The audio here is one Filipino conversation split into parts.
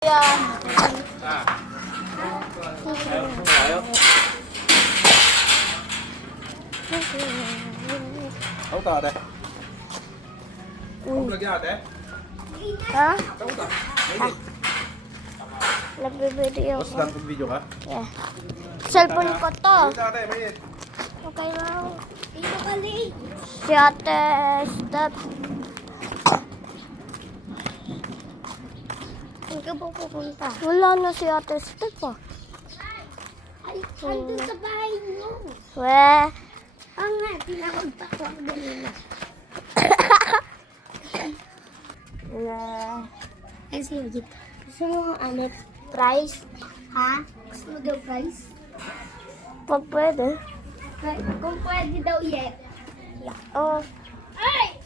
Yan. Đâu tờ đây? Không được ra đấy. Ha? Đâu tờ? Nagbe-video Basta ko. lang itong video ka? Yeah. Cellphone ko to. Dito ate, may Okay lang. Dito ka li. Si Ate Steph. Saan ka po pupunta? Wala na si Ate Steph ah. Ay, andun sa bahay niyo. Weh. Ang nga, pinakagta ko ang ganina. Weh. Ay, sige, Jit. Gusto mo price? Ha? Gusto mo daw price? Pag pwede. Kung pwede daw, yeah. Oh. Ay!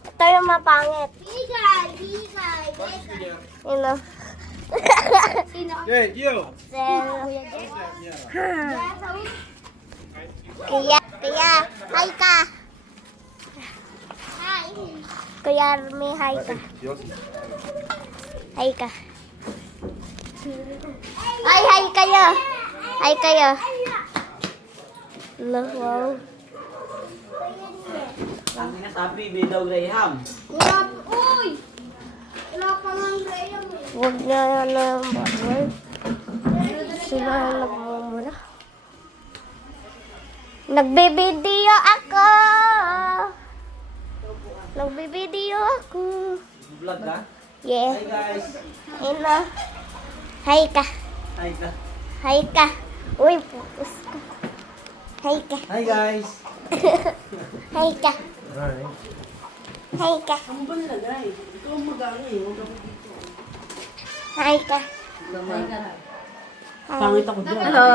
Ito yung mapangit. Bigay! Bigay! Bigay! Yun o. Sino? Okay, Gio! Kuya Jess. Kuya. Kuya. Hi ka. Hi! Kuya Army, hi ka. Diyos. Hi ka. Ay, hi kayo. Hi kayo. Wow. Ang sinasabi, Bidaw Graham. Wala pa, uy! Wala pa nga ang Graham eh. Huwag niya yan na yung bawal. Sila ang nagmumura. Nagbe-video ako. Nagbe-video ako. Vlog ka? Yeah. Hi guys. Hello. Hi ka. Hi ka. Hi ka. Uy, focus ka. Hi ka. Hi guys. Hi ka. Hi. Hi ka. Ang ba nilagay? Ikaw ang mag-ano eh. Huwag ka dito. Hi ka. Pangit ako dyan. Hello.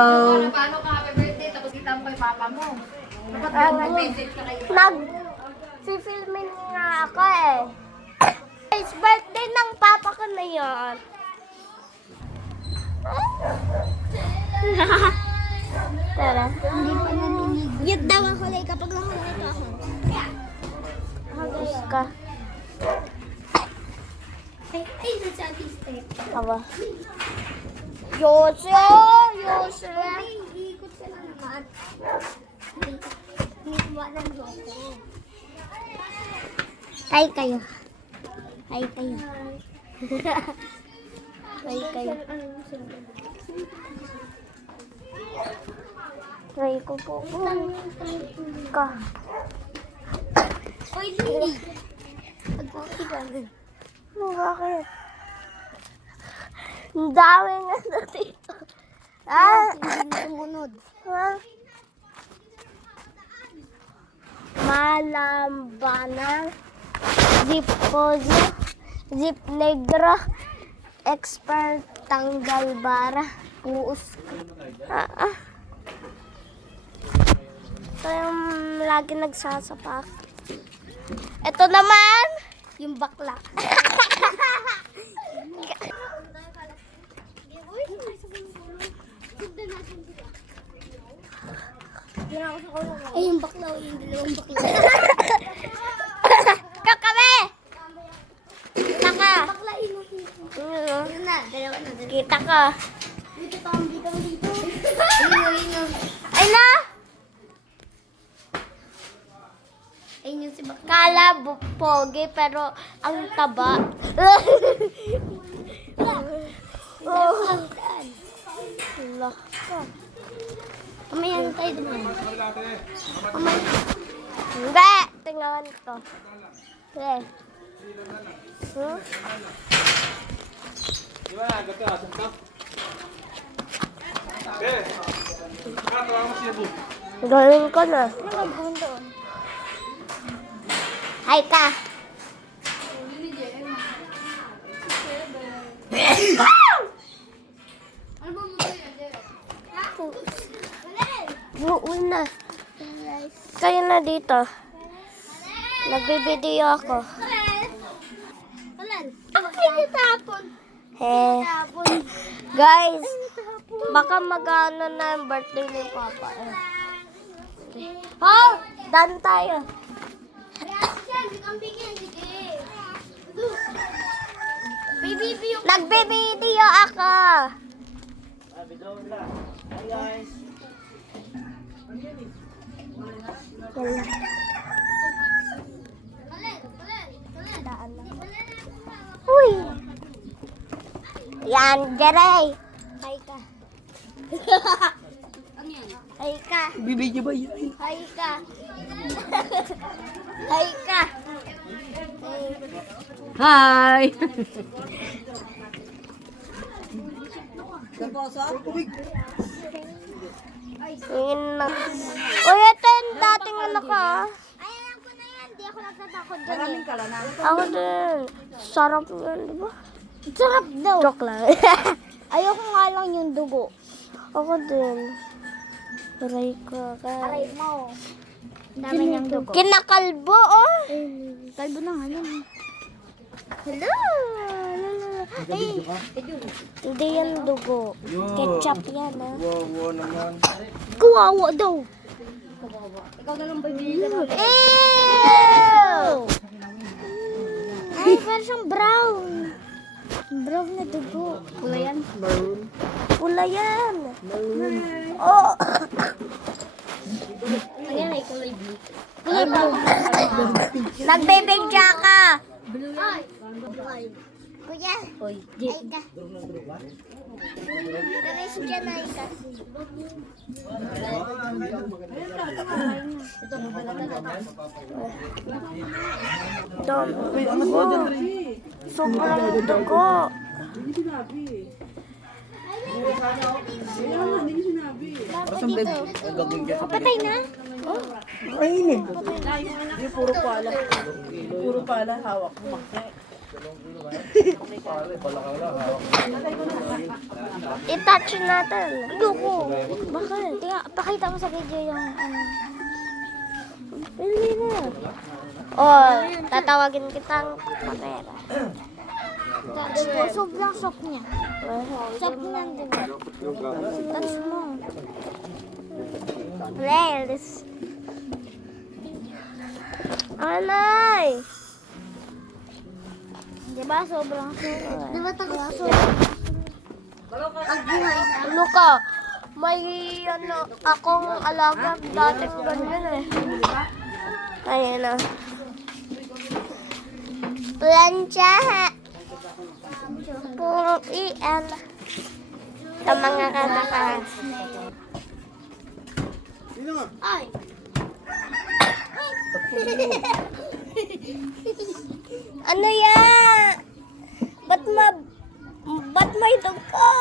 Paano ka happy birthday tapos kita mo kay papa mo? Dapat mag-message ka kay Nag-filmin nga ako eh. It's birthday ng papa ko na yun. Tara. Hindi pa naninig. Yun daw ang kulay kapag nakulay ka ako. Hagos ka. Ay, nasa ating step. Aba. Yose! Yose! Iikot ka lang naman. Iniwa ng loko. Hi kayo. Hi kayo. Hi kayo. Try ko po. Ka. Uy, Lily. Pag-okay ka. Bakit? Ang dami nga na dito. Ah! Hindi sumunod. Ha? Malambana. Zip pozo. Zip negro. Expert tanggal bara. Puus. Ito yung lagi nagsasapak. Ito naman, yung bakla. Ay, yung bakla. Yung dalawang bakla. Kakabe! Kita ka. Bakla, ino. Yun na, dalawa na. Kita ka. Dito ka, dito ka, dito. Ino. Ay na! Ayun yung si bakla. Kala pogi pero ang taba. Wala. Kamayan tayo naman. Hindi! Tingnan ko. Okay. Hmm? Di ba na, gato na, suntok? Eh! Tawa mo siya po. Galing ko na. Hi ka. Buo na. Kayo na dito. Nagbibideo ako. Walan. Ay, tapon. Eh. Guys, baka mag-ano na yung birthday ni Papa. Oh! Done tayo. Yan, bigyan, sige. Nagbe-video ako. Hi guys. Wala. Uy. Yan, Jeray. Hi ka. Hi ka. Bibidyo ba yun? Hi ka. Hi ka. Hi! Yun na. Uy, ito yung dating ano ka. Ay, alam ko na yan. Di ako nagtatakot dyan eh. Ako din. Sarap yun, di ba? Sarap daw. Joke lang. Ayoko nga lang yung dugo. Ako din. Aray ko. Aray mo. Dami niyang dugo. Kinakalbo, oh. Kalbo na nga yan. Hello. Ay, hindi yan dugo. Ketchup yan, ah. Wow, naman. Kawawa daw. Ew! Ay, parang siyang brown. Brown na dugo. Pula yan? Pula yan. Oh. Ayan, ay kulay blue. Nagbebigya ka. Kuya. Oy, Ay ka. Daris dyan ay ka. Dom. Sobrang dugo. Dapat dito. Patay na? Kainin. Hindi, puro pala. Puro pala, hawak mo. I-touch natin. Ayoko. Bakit? Tingnan, pakita mo sa video yung ano. Pili na. Oh, tatawagin kitang kapera. Touch mo. Sobrang soft niya. Soft niya, di ba? Touch mo. Rails. Anay! Di ba? Sobrang soft. Di ba takot? Ano ka? May ano, akong alaga dati ganyan eh. Ayun na. Plancha. Puro iyan. Sa mga katakas. Ay! Ano yan? Ba't may dugo?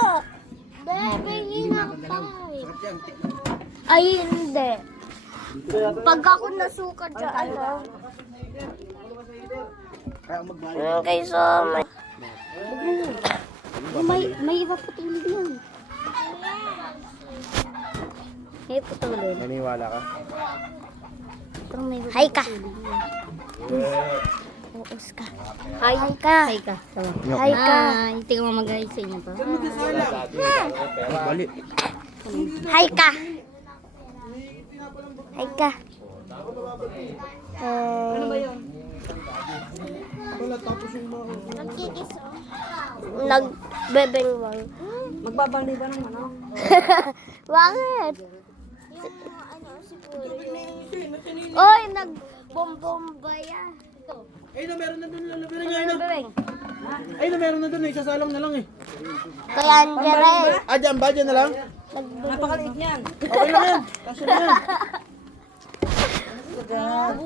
Bebe, hinapay. Ay, hindi. Pag ako nasuka dyan, ano? Okay, so, May iba putulid nun. May putulid. Naniwala ka? Parang may Hi ka. uus ka. Hi ka. Hi ka. Hi ka. Hi. Tingnan mo mag-ayos sa inyo pa. Bali. Hi ka. Hi ka. Ano ba yun? Nagkikis. Nagbebengwang. Magbabangli ba naman, no? Bakit? Yung ano, siguro yung... Oy, nagbombomba yan. Ay, na meron na doon. Meron nga na. Bebeng. Ay, na meron na doon. Isasalang na lang eh. Kaya Jerry. Ah, dyan ba? Dyan na lang? Napakaliit niyan. Okay lang yan. Kasi na yan.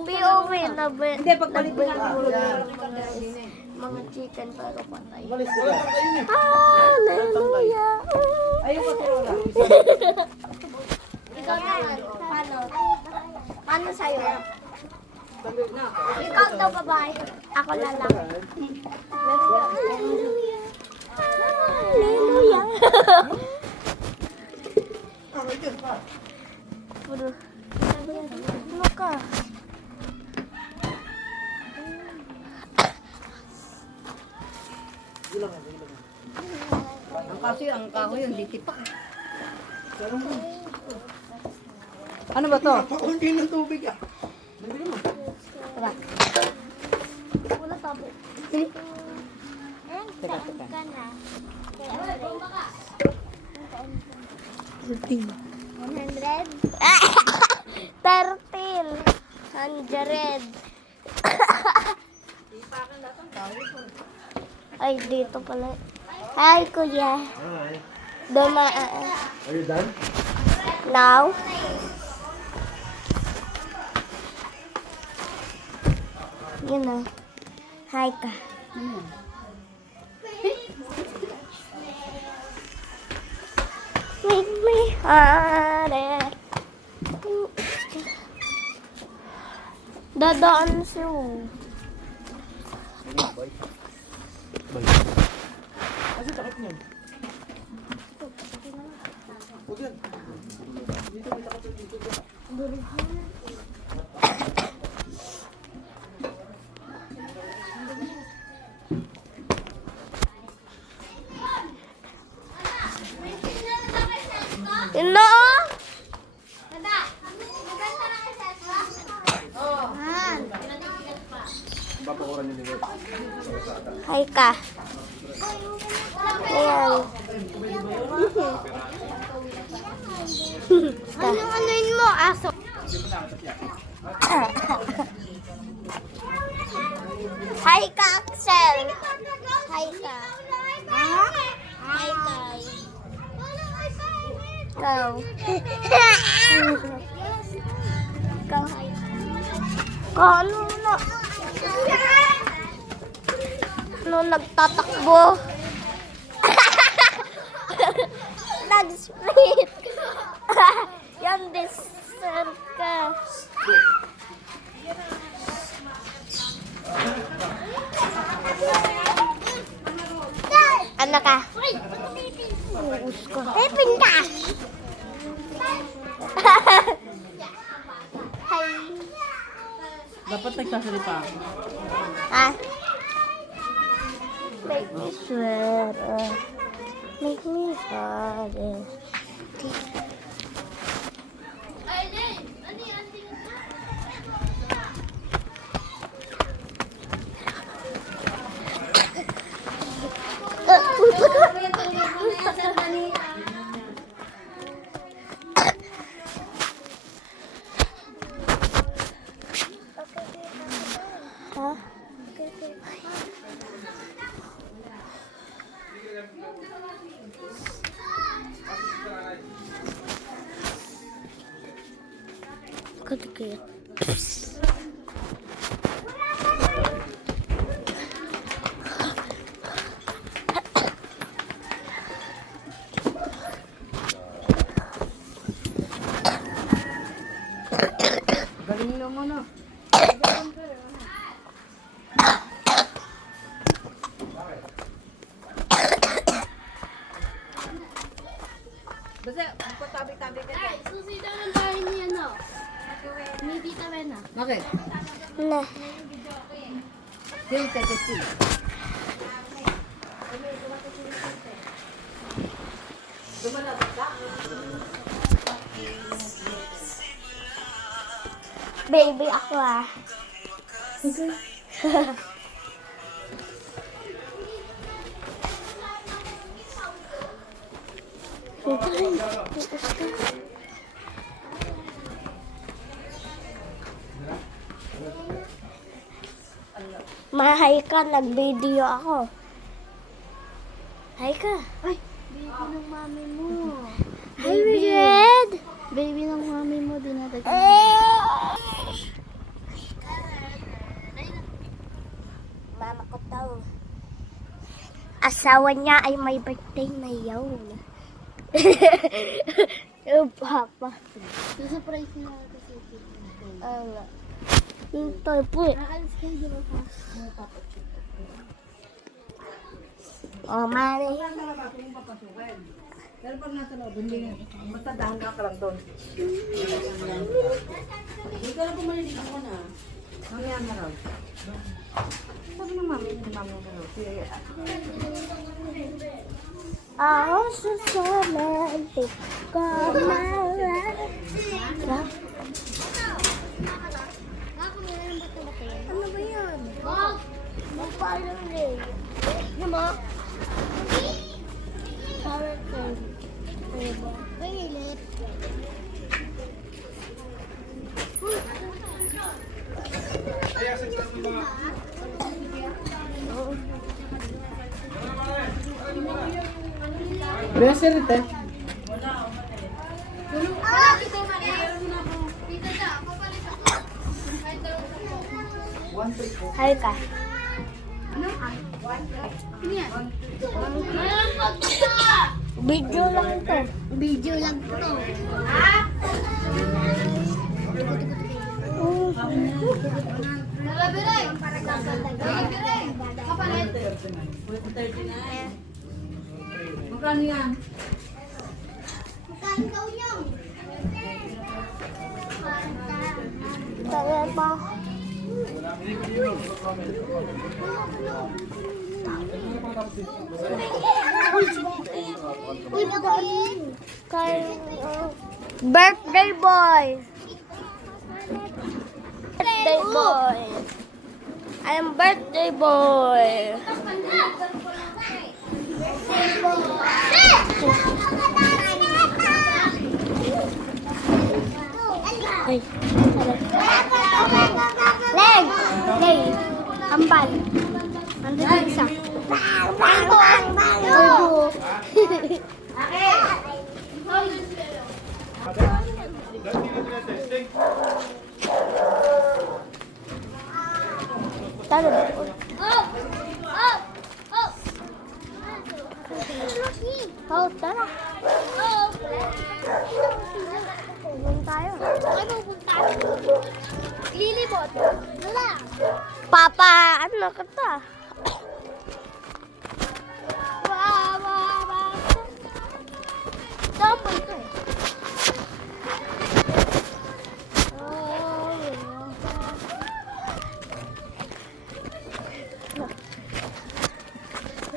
POV na ba? Hindi, pagbalik mo natin ulo. Mga chicken pero patay. Malis ko lang. Hallelujah. Ayun pa wala. Ikaw naman. Paano? Paano sa'yo? Ikaw daw babae. Ako lalaki. Hallelujah. Hallelujah. Puro. Ano ka? Ang kasi, ang kahoy yun, ditipak. Ano ba to? Pakunti ng tubig ah. Wala tabo. Teka, teka. Ka na. Kaya 13. 100? 13. 100. Ay, dito pala. Hi, kuya. Dumaan. Are you done? Now? Yun na. Hi ka. Make me harder. Dadaan siya. Kasi takip niyan. Huwag yan. Dito may takip dito. Ino! Papakuran niyo nila. Hi ka. Ayan. Anong anuin mo, aso? Hi ka, Axel. Hi ka. Hi ka. Ikaw. Ikaw. Ano na? Ano nagtatakbo? Nag-sprint. Yan, deserve ka. Ano ka? Pipin ka! Hi. Dapat nagsasalita ako. Ah. Make me sweat. Make me harder. Ha? Katikit. Galing naman ah. Basta, magpatabi-tabi ka dyan. Susi daw ng bahay niya, no? May tita Wena. Bakit? Na. Yung tetesi. Baby ako ah. Mahay ka, nag-video ako. Hi ka. Baby ng mami mo. Hi, Red. Baby ng mami mo, dinadagdag. Mama ko daw. Asawa niya ay may birthday na yun. Yung papa. Surprise na ako kasi. Ano? Yung toy po. Aalis kayo, di ba pa? Oh, mami. Pero pag nasa loob, hindi. Basta dahan ka lang doon. Hindi ka lang pumalit ako na. Mamaya na raw. Sabi ng mami na raw. Ako susumantik ko Ano ba yan? Wag! Parang rin. Yung mga? Parang rin. Diba? Mainit. Beser ito. Hi ka. Video lang to. Video lang to. Magkano yan? Kaya pa. Birthday boy. Birthday boy. I'm birthday boy. Ay, Leg! Leg! Ambal. Nandito yung isa. Turbo. Tara ba? Oh, tara. Pupunta tayo. Ano pupunta? Lilibot. Wala. Papa, ano ka to? Saan ba ito eh?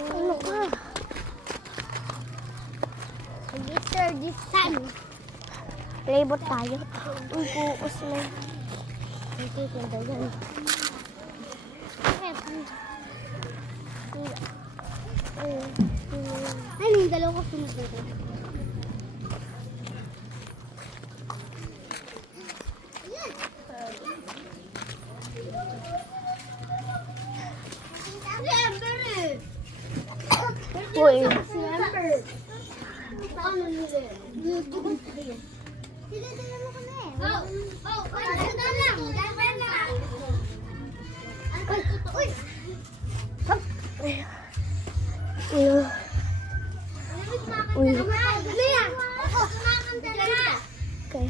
Ano ka? Mr. Disan. Labot tayo. Uy, bukas na. Ito yung dagan. Ano yung dalawa ko sunod dito? Uy. Paano nila? Dito mo kami. Dandan lang. Dandan lang. Uy. Uy. Uy. Okay.